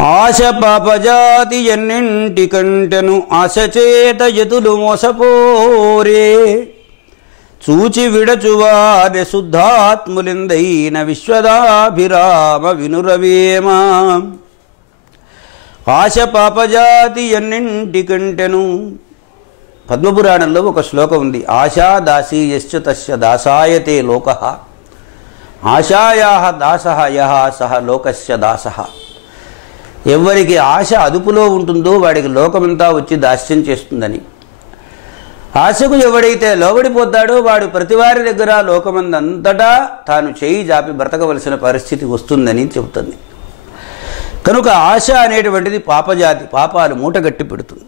ఆశ పాపజాతి ఎన్నింటి కంటెను ఆశచేత యతులు మోసపోరే. చూచి విడచువారె శుద్ధాత్ములిందైన విశ్వదాభిరామ వినురవేమ. ఆశ పాపజాతి ఎన్నింటి కంటెను పద్మపురాణంలో ఒక శ్లోకం ఉంది. ఆశా దాసీ యశ్చ తస్య దాసాయతే లోక. ఆశాయా దాస యహ సహ లోకస్య దాస. ఎవరికి ఆశ అదుపులో ఉంటుందో వాడికి లోకమంతా వచ్చి దాస్యం చేస్తుందని. ఆశకు ఎవడైతే లోబడిపోతాడో వాడు ప్రతివారి దగ్గర లోకమందంతటా తాను చేయి జాపి బ్రతకవలసిన పరిస్థితి వస్తుందని చెబుతుంది. కనుక ఆశ అనేటువంటిది పాపజాతి పాపాలు మూటగట్టి పెడుతుంది.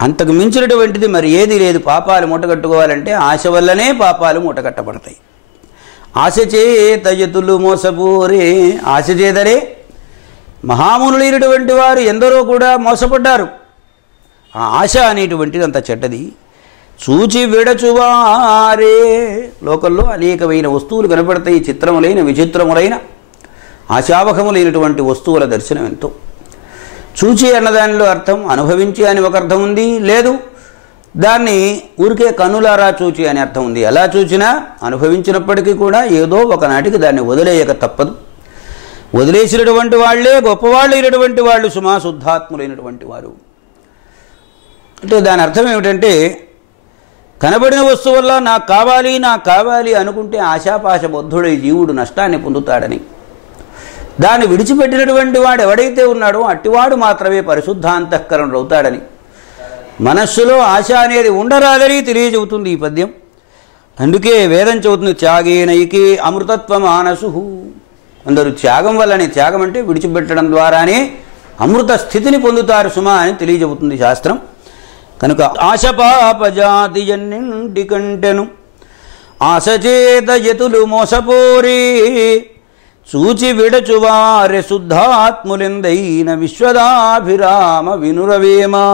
అంతకు మించినటువంటిది మరి ఏది లేదు. పాపాలు మూటగట్టుకోవాలంటే ఆశ వల్లనే పాపాలు మూటగట్టబడతాయి. ఆశ చే యతులు మోసపూరే ఆశ చేదరే మహామునులైనటువంటి వారు ఎందరో కూడా మోసపడ్డారు. ఆ ఆశ అనేటువంటిది అంత చెడ్డది. చూచి విడచువారే. లోకల్లో అనేకమైన వస్తువులు కనపడతాయి. చిత్రములైన విచిత్రములైన ఆశావహములైనటువంటి వస్తువుల దర్శనం ఎంతో. చూచి అన్నదానిలో అర్థం అనుభవించి అని ఒక అర్థం ఉంది. లేదు దాన్ని ఊరికే కనులారా చూచి అని అర్థం ఉంది. ఎలా చూచినా అనుభవించినప్పటికీ కూడా ఏదో ఒకనాటికి దాన్ని వదిలేయక తప్పదు. వదిలేసినటువంటి వాళ్ళే గొప్పవాళ్ళు అయినటువంటి వాళ్ళు సుమా శుద్ధాత్ములైనటువంటి వారు. అంటే దాని అర్థం ఏమిటంటే కనబడిన వస్తువు వల్ల నాకు కావాలి నాకు కావాలి అనుకుంటే ఆశాపాశ బుద్ధుడై జీవుడు నష్టాన్ని పొందుతాడని. దాన్ని విడిచిపెట్టినటువంటి వాడు ఎవడైతే ఉన్నాడో అట్టివాడు మాత్రమే పరిశుద్ధాంతఃకరణుడు అవుతాడని. మనస్సులో ఆశ అనేది ఉండరాదని తెలియజెబుతుంది ఈ పద్యం. అందుకే వేదం చెబుతుంది త్యాగేనైకే అమృతత్వ మానసు అందరూ త్యాగం వల్లనే త్యాగం అంటే విడిచిపెట్టడం ద్వారానే అమృత స్థితిని పొందుతారు సుమా అని తెలియజెబుతుంది శాస్త్రం. కనుక ఆశపాపజాతి ఎన్నింటి కంటెను ఆశచేత యతులు మోసపోరి చూచి విడచువారె శుద్ధాత్ములిందైన విశ్వదాభిరామ వినురవేమా.